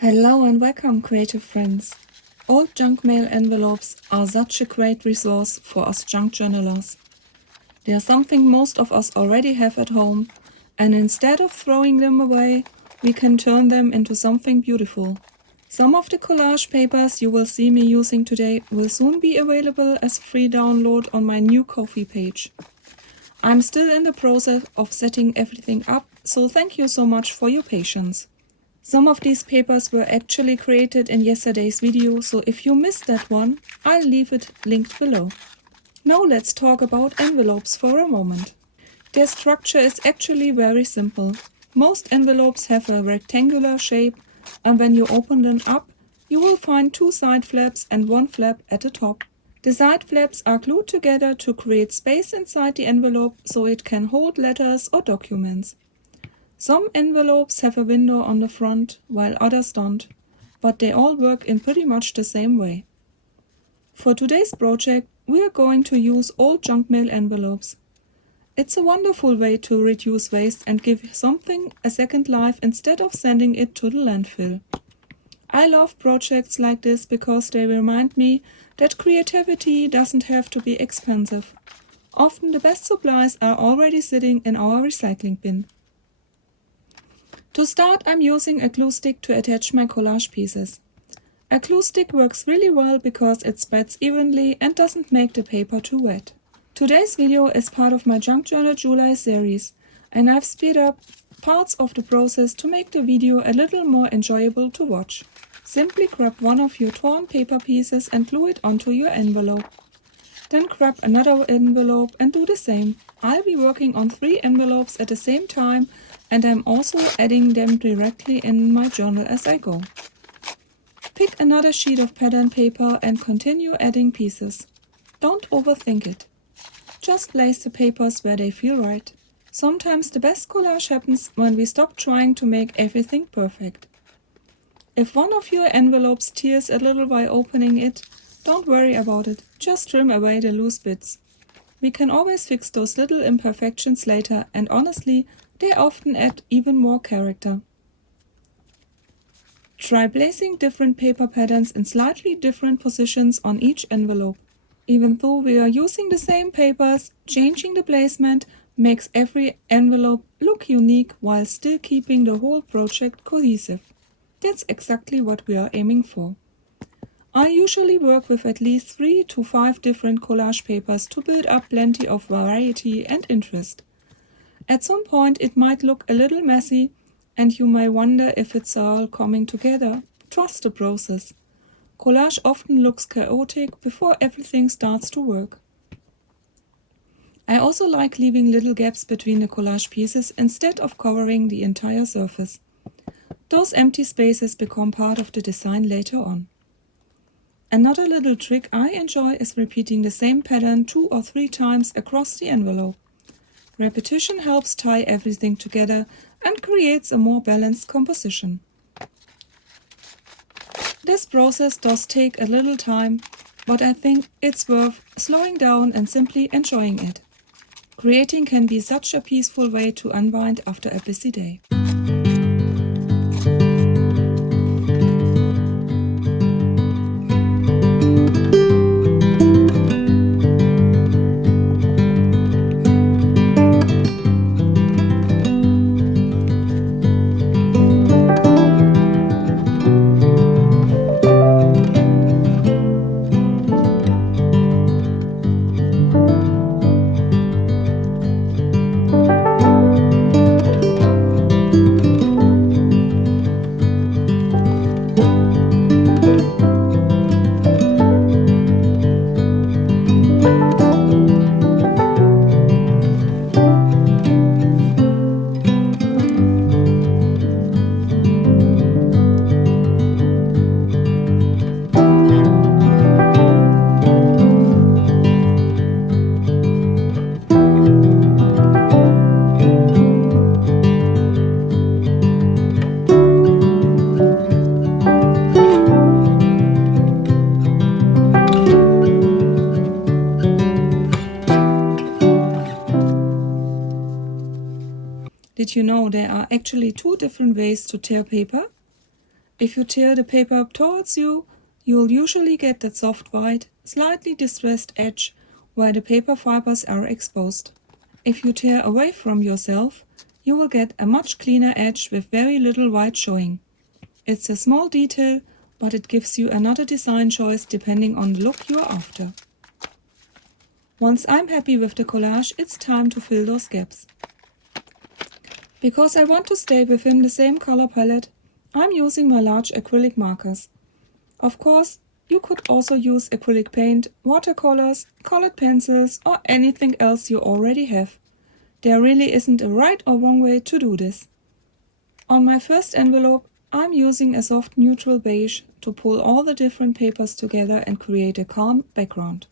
Hello and welcome, creative friends. Old junk mail envelopes are such a great resource for us junk journalers. They are something most of us already have at home, and instead of throwing them away, we can turn them into something beautiful. Some of the collage papers you will see me using today will soon be available as free download on my new Ko-fi page. I'm still in the process of setting everything up, so thank you so much for your patience. Some of these papers were actually created in yesterday's video, so if you missed that one, I'll leave it linked below. Now let's talk about envelopes for a moment. Their structure is actually very simple. Most envelopes have a rectangular shape, and when you open them up, you will find two side flaps and one flap at the top. The side flaps are glued together to create space inside the envelope so it can hold letters or documents. Some envelopes have a window on the front, while others don't, but they all work in pretty much the same way. For today's project, we are going to use old junk mail envelopes. It's a wonderful way to reduce waste and give something a second life instead of sending it to the landfill. I love projects like this because they remind me that creativity doesn't have to be expensive. Often the best supplies are already sitting in our recycling bin. To start, I'm using a glue stick to attach my collage pieces. A glue stick works really well because it spreads evenly and doesn't make the paper too wet. Today's video is part of my Junk Journal July series, and I've sped up parts of the process to make the video a little more enjoyable to watch. Simply grab one of your torn paper pieces and glue it onto your envelope. Then grab another envelope and do the same. I'll be working on 3 envelopes at the same time, and I'm also adding them directly in my journal as I go. Pick another sheet of pattern paper and continue adding pieces. Don't overthink it. Just place the papers where they feel right. Sometimes the best collage happens when we stop trying to make everything perfect. If one of your envelopes tears a little while opening it, don't worry about it, just trim away the loose bits. We can always fix those little imperfections later, and honestly, they often add even more character. Try placing different paper patterns in slightly different positions on each envelope. Even though we are using the same papers, changing the placement makes every envelope look unique while still keeping the whole project cohesive. That's exactly what we are aiming for. I usually work with at least 3 to 5 different collage papers to build up plenty of variety and interest. At some point it might look a little messy and you may wonder if it's all coming together. Trust the process. Collage often looks chaotic before everything starts to work. I also like leaving little gaps between the collage pieces instead of covering the entire surface. Those empty spaces become part of the design later on. Another little trick I enjoy is repeating the same pattern 2 or 3 times across the envelope. Repetition helps tie everything together and creates a more balanced composition. This process does take a little time, but I think it's worth slowing down and simply enjoying it. Creating can be such a peaceful way to unwind after a busy day. Did you know there are actually 2 different ways to tear paper? If you tear the paper up towards you, you'll usually get that soft white, slightly distressed edge where the paper fibers are exposed. If you tear away from yourself, you will get a much cleaner edge with very little white showing. It's a small detail, but it gives you another design choice depending on the look you're after. Once I'm happy with the collage, it's time to fill those gaps. Because I want to stay within the same color palette, I'm using my large acrylic markers. Of course, you could also use acrylic paint, watercolors, colored pencils, or anything else you already have. There really isn't a right or wrong way to do this. On my first envelope, I'm using a soft neutral beige to pull all the different papers together and create a calm background.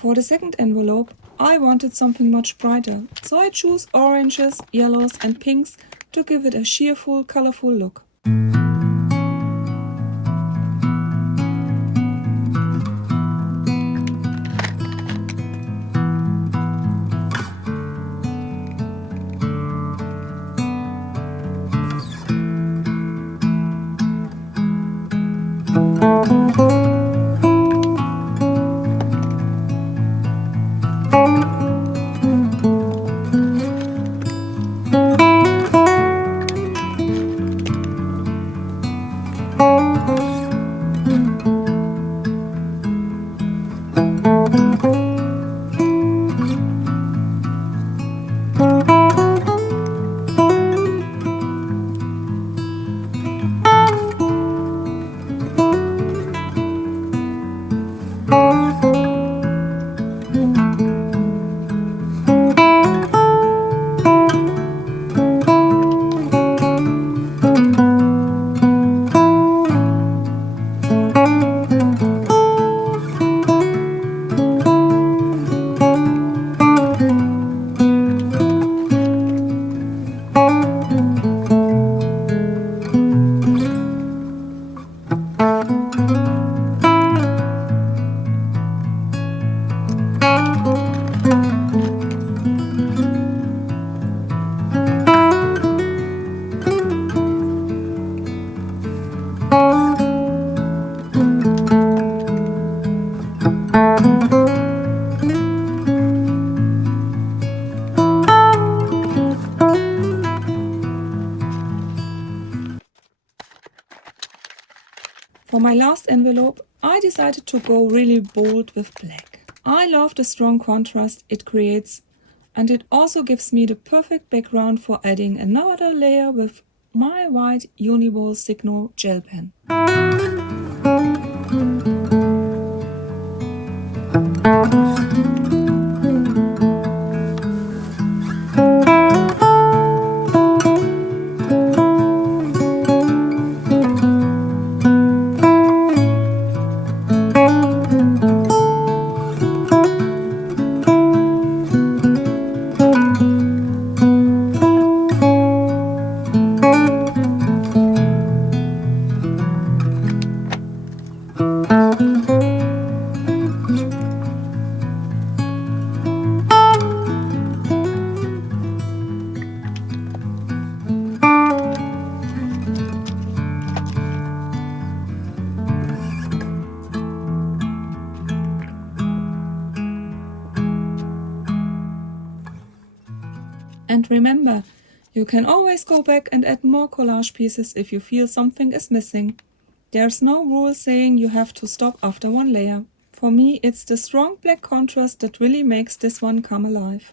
For the second envelope, I wanted something much brighter, so I chose oranges, yellows and pinks to give it a cheerful, colorful look. For my last envelope, I decided to go really bold with black. I love the strong contrast it creates, and it also gives me the perfect background for adding another layer with my white Uniball Signo gel pen. And remember, you can always go back and add more collage pieces if you feel something is missing. There's no rule saying you have to stop after one layer. For me, it's the strong black contrast that really makes this one come alive.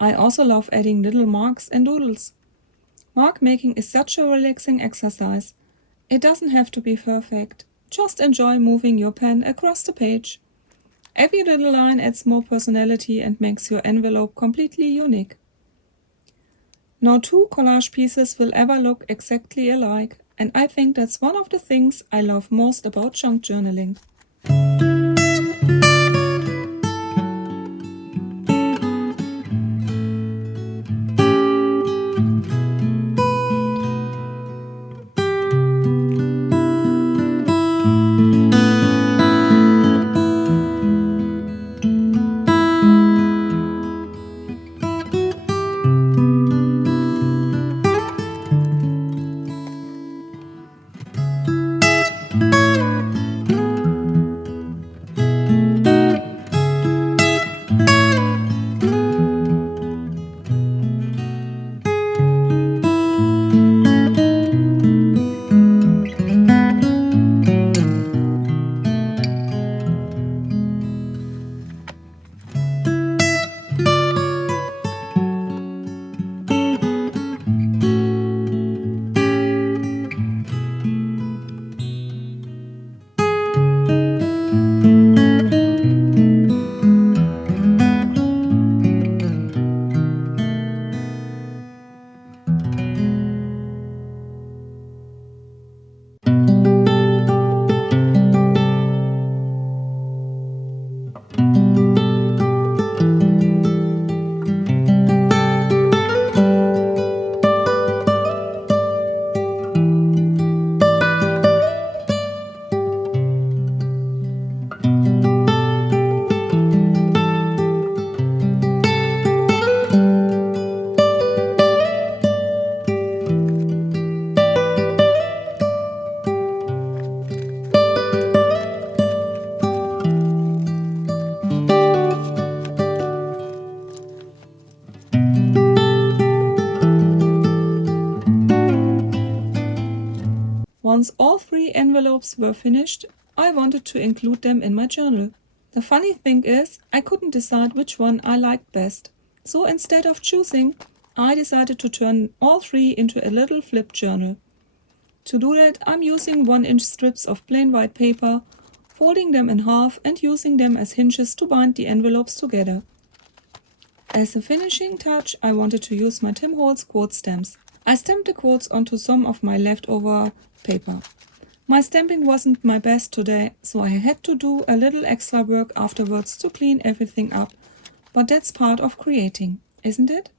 I also love adding little marks and doodles. Mark making is such a relaxing exercise. It doesn't have to be perfect. Just enjoy moving your pen across the page. Every little line adds more personality and makes your envelope completely unique. No two collage pieces will ever look exactly alike, and I think that's one of the things I love most about junk journaling. Once all 3 envelopes were finished, I wanted to include them in my journal. The funny thing is, I couldn't decide which one I liked best. So instead of choosing, I decided to turn all 3 into a little flip journal. To do that, I'm using 1-inch strips of plain white paper, folding them in half and using them as hinges to bind the envelopes together. As a finishing touch, I wanted to use my Tim Holtz quote stamps. I stamped the quotes onto some of my leftover paper. My stamping wasn't my best today, so I had to do a little extra work afterwards to clean everything up, but that's part of creating, isn't it?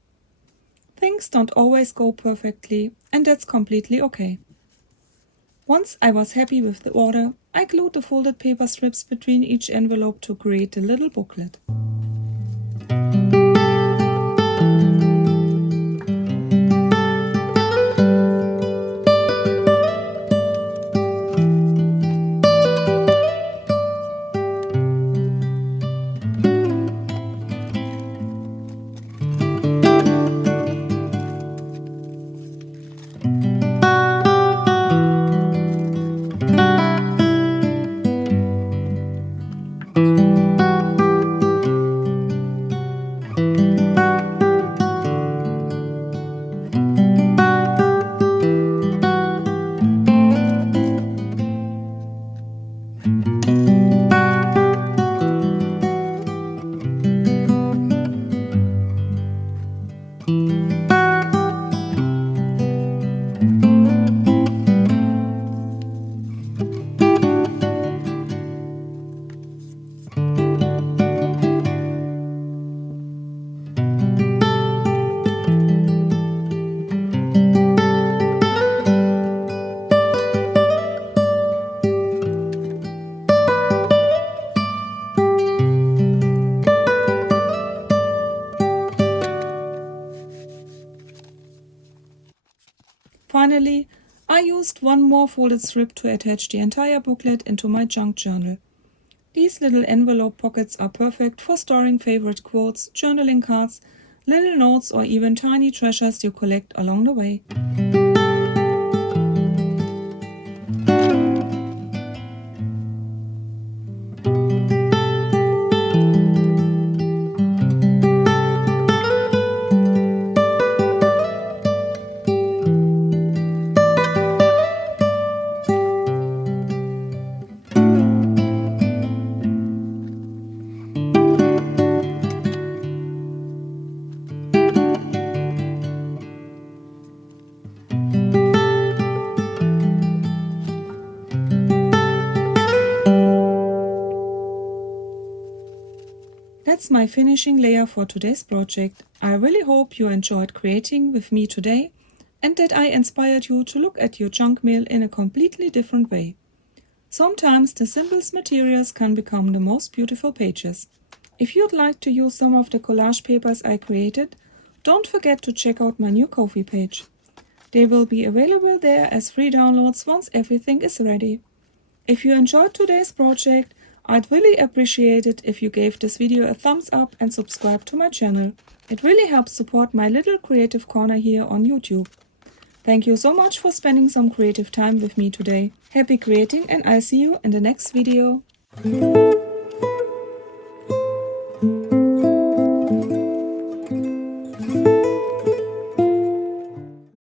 Things don't always go perfectly, and that's completely okay. Once I was happy with the order, I glued the folded paper strips between each envelope to create a little booklet. Finally, I used one more folded strip to attach the entire booklet into my junk journal. These little envelope pockets are perfect for storing favorite quotes, journaling cards, little notes, or even tiny treasures you collect along the way. That's my finishing layer for today's project. I really hope you enjoyed creating with me today and that I inspired you to look at your junk mail in a completely different way. Sometimes the simplest materials can become the most beautiful pages. If you'd like to use some of the collage papers I created, don't forget to check out my new Ko-fi page. They will be available there as free downloads once everything is ready. If you enjoyed today's project, I'd really appreciate it if you gave this video a thumbs up and subscribe to my channel. It really helps support my little creative corner here on YouTube. Thank you so much for spending some creative time with me today. Happy creating, and I'll see you in the next video.